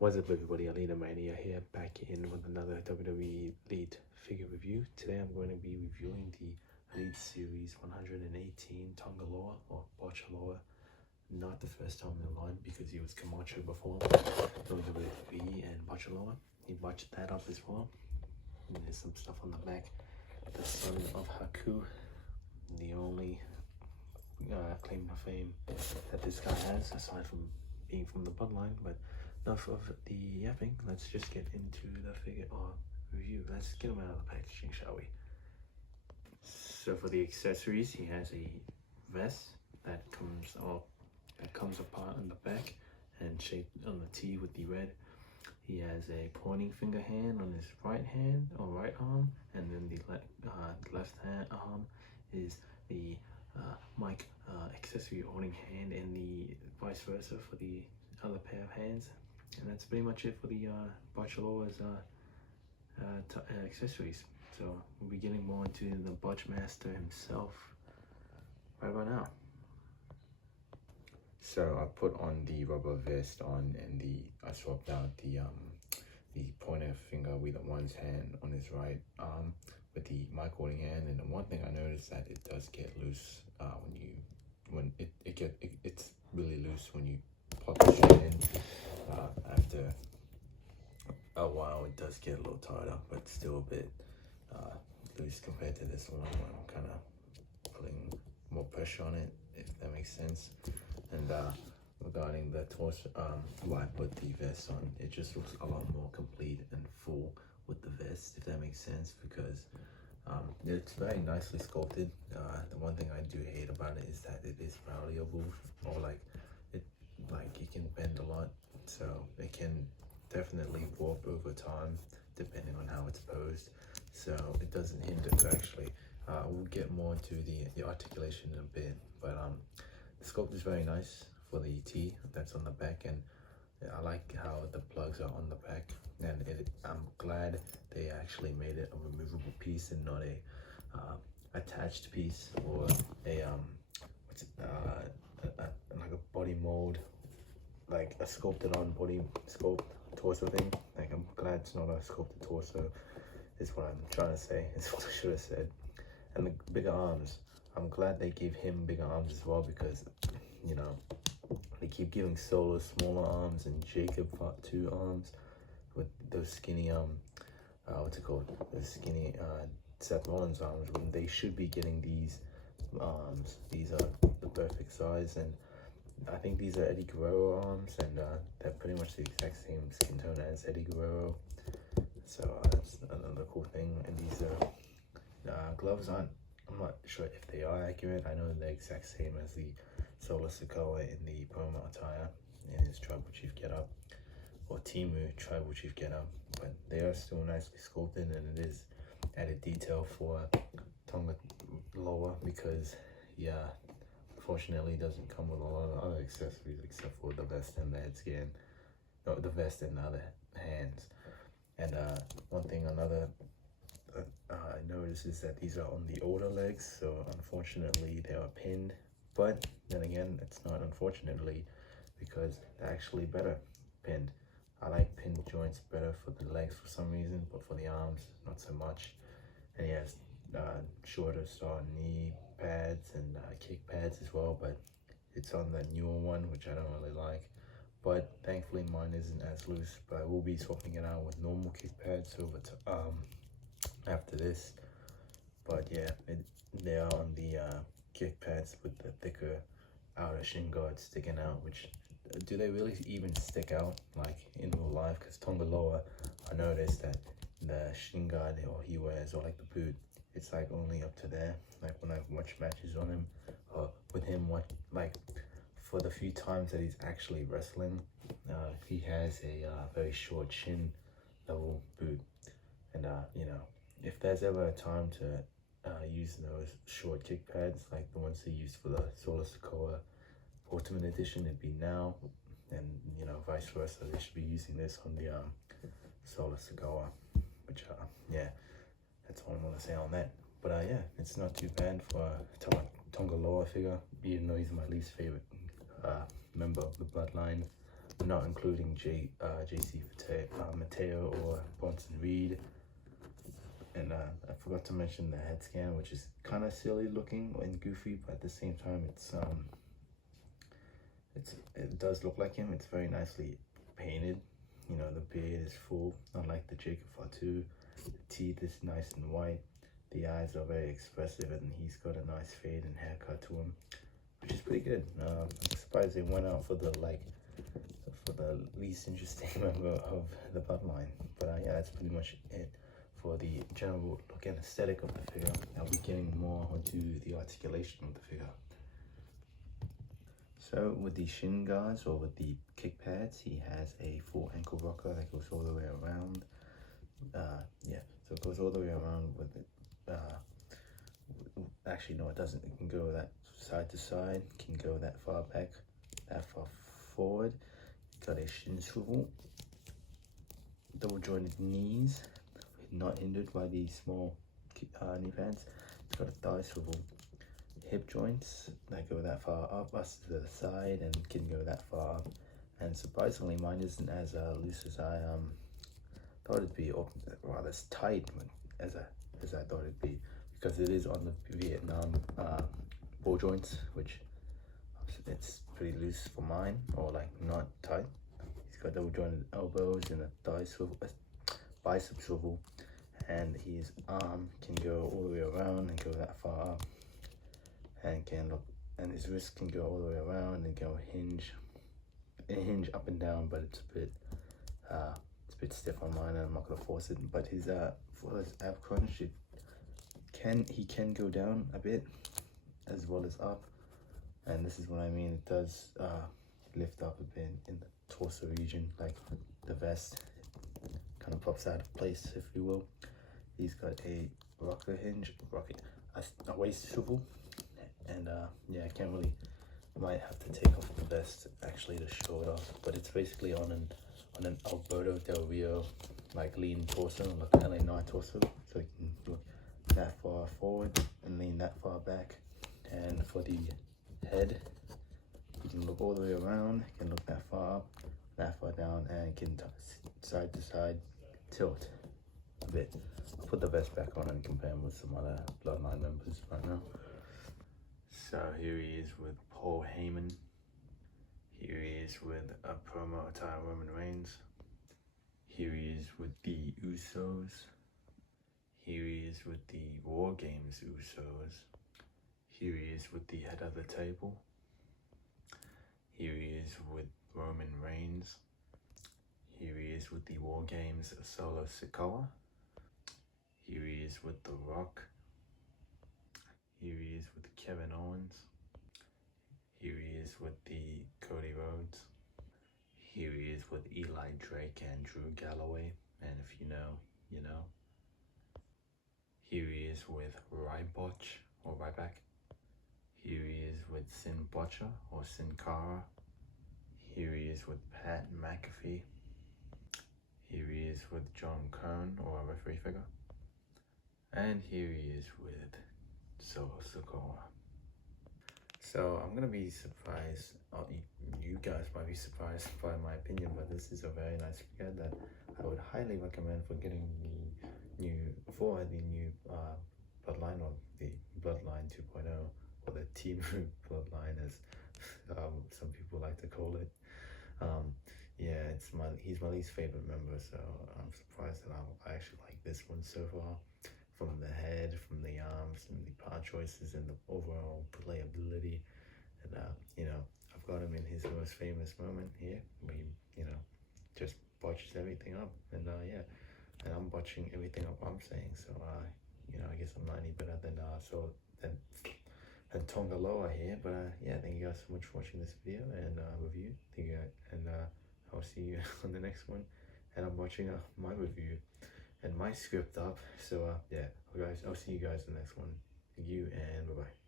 What's up, everybody? Alina Mania here, back in with another WWE Elite figure review. Today I'm going to be reviewing the Elite Series 118 Tonga Loa or Botcha Loa. Not the first time in the line because he was Camacho before. WWE and Botcha Loa. He botched that up as well. And there's some stuff on the back. The son of Haku, the only claim to fame that this guy has, aside from being from the bloodline. But enough of the yapping, let's just get into the figure or review. Let's get him out of the packaging, shall we? So for the accessories, he has a vest that comes apart on the back and shaped on the T with the red. He has a pointing finger hand on his right hand or right arm, and then the left hand arm is the mic accessory holding hand, and the vice versa for the other pair of hands. And that's pretty much it for the Botcha Loa's accessories. So we'll be getting more into the Botch Master himself right about now. So I put on the rubber vest on, and I swapped out the pointer finger with one's hand on his right arm with the mic holding hand. And the one thing I noticed that it does get loose it's really loose when you pop the shit in. After a while, it does get a little tighter, but still a bit loose compared to this one. I'm kind of putting more pressure on it, if that makes sense. And regarding the torso, why I put the vest on, it just looks a lot more complete and full with the vest, if that makes sense, because it's very nicely sculpted. The one thing I do hate about it is that it is malleable, or like it can bend a lot, so it can definitely warp over time depending on how it's posed. So it doesn't hinder it actually. We'll get more into the articulation in a bit, but the sculpt is very nice for the T that's on the back, and I like how the plugs are on the back, and I'm glad they actually made it a removable piece and not a attached piece, or a like a body mold, like a sculpted on body sculpt torso thing. Like, I'm glad it's not a sculpted torso, is what I'm trying to say, is what I should have said. And the bigger arms, I'm glad they gave him bigger arms as well, because, you know, they keep giving Solo smaller arms and Jacob 2 arms with those skinny what's it called, those skinny Seth Rollins arms, when they should be getting these arms. These are the perfect size, and I think these are Eddie Guerrero arms, and they're pretty much the exact same skin tone as Eddie Guerrero. So that's another cool thing. And these gloves I'm not sure if they are accurate. I know they're the exact same as the Solo Sikoa in the promo attire in his Tribal Chief getup, or Timu Tribal Chief getup, but they are still nicely sculpted, and it is added detail for Tonga Loa, because unfortunately it doesn't come with a lot of other accessories except for the vest and the head scan, no, the vest and the other hands. And one thing I noticed is that these are on the older legs, so unfortunately they are pinned. But then again, it's not unfortunately, because they're actually better pinned. I like pinned joints better for the legs for some reason, but for the arms, not so much. And he has shorter style knee pads and kick pads as well, but it's on the newer one, which I don't really like. But thankfully mine isn't as loose, but I will be swapping it out with normal kick pads over to after this. But yeah, they are on the kick pads with the thicker outer shin guards sticking out, which do they really even stick out like in real life? Because Tonga Loa, I noticed that the shin guard or he wears, or like the boot, it's like only up to there. Like when I've watched matches on him, or with him, like for the few times that he's actually wrestling, he has a very short shin level boot. And you know, if there's ever a time to use those short kick pads like the ones they used for the Solo Sikoa Ultimate Edition, it'd be now. And you know, vice versa, they should be using this on the Solo Sikoa, which yeah, that's all I want to say on that. But yeah, it's not too bad for a Tonga Loa figure, even though he's my least favorite member of the bloodline. not including JC Mateo or Bronson Reed. And I forgot to mention the head scan, which is kind of silly looking and goofy, but at the same time, it does look like him. It's very nicely painted. You know, the beard is full, unlike the Jacob Fatu. The teeth is nice and white. The eyes are very expressive, and he's got a nice fade and haircut to him, which is pretty good. I'm surprised they went out for the least interesting member of the bloodline. But yeah, that's pretty much it for the general look and aesthetic of the figure. I'll be getting more into the articulation of the figure. So with the shin guards, or with the kick pads, he has a full ankle rocker that goes all the way around. Yeah, so it goes all the way around with it. Actually, no, it doesn't. It can go that side to side, can go that far back, that far forward. Got a shin swivel, double jointed knees, not hindered by the small knee pads. It's got a thigh swivel, hip joints that go that far up, us to the side, and can go that far up. And surprisingly, mine isn't as loose as I thought it'd be, or rather as tight as I thought it'd be, because it is on the Vietnam ball joints, which it's pretty loose for mine, or like not tight. He's got double jointed elbows and a thigh swivel, bicep swivel, and his arm can go all the way around and go that far up, and and his wrist can go all the way around and go hinge up and down, but it's a bit stiff on mine, and I'm not gonna force it. But his for his ab crunch, he can go down a bit as well as up, and this is what I mean. It does lift up a bit in the torso region, like the vest kind of pops out of place, if you will. He's got a rocker hinge, a waist swivel, and yeah, I might have to take off the vest actually to show it off, but it's basically on an Alberto Del Rio like lean torso, like LA Knight torso, so you can look that far forward and lean that far back. And for the head, you can look all the way around, you can look that far up, that far down, and you can side to side tilt a bit. I'll put the vest back on and compare him with some other bloodline members right now. So here he is with Paul Heyman. Here he is with a promo attire Roman Reigns. Here he is with the Usos. Here he is with the War Games Usos. Here he is with the head of the table. Here he is with Roman Reigns. Here he is with the War Games Solo Sikoa. Here he is with The Rock. Here he is with Kevin Owens. Here he is with the Cody Rhodes. Here he is with Eli Drake and Drew Galloway. And if you know, you know. Here he is with Ryback or Ryback. Here he is with Sin Butcher or Sin Cara. Here he is with Pat McAfee. Here he is with John Kern or a referee figure. And here he is with Solo Sikoa. So I'm gonna be surprised, you guys might be surprised by my opinion, but this is a very nice figure that I would highly recommend for getting the new Bloodline, or the Bloodline 2.0, or the Team Bloodline as some people like to call it. Yeah, he's my least favorite member, so I'm surprised that I actually like this one so far. From the head, from the arms, and the part choices, and the overall playability. And you know, I've got him in his most famous moment here, where he, you know, just botches everything up. And yeah, and I'm botching everything up I'm saying. So you know, I guess I'm not any better than Tonga Loa here. But yeah, thank you guys so much for watching this video and review. Thank you guys, and I'll see you on the next one. And I'm watching my review and my script up. So yeah, guys, I'll see you guys in the next one. Thank you, and bye-bye.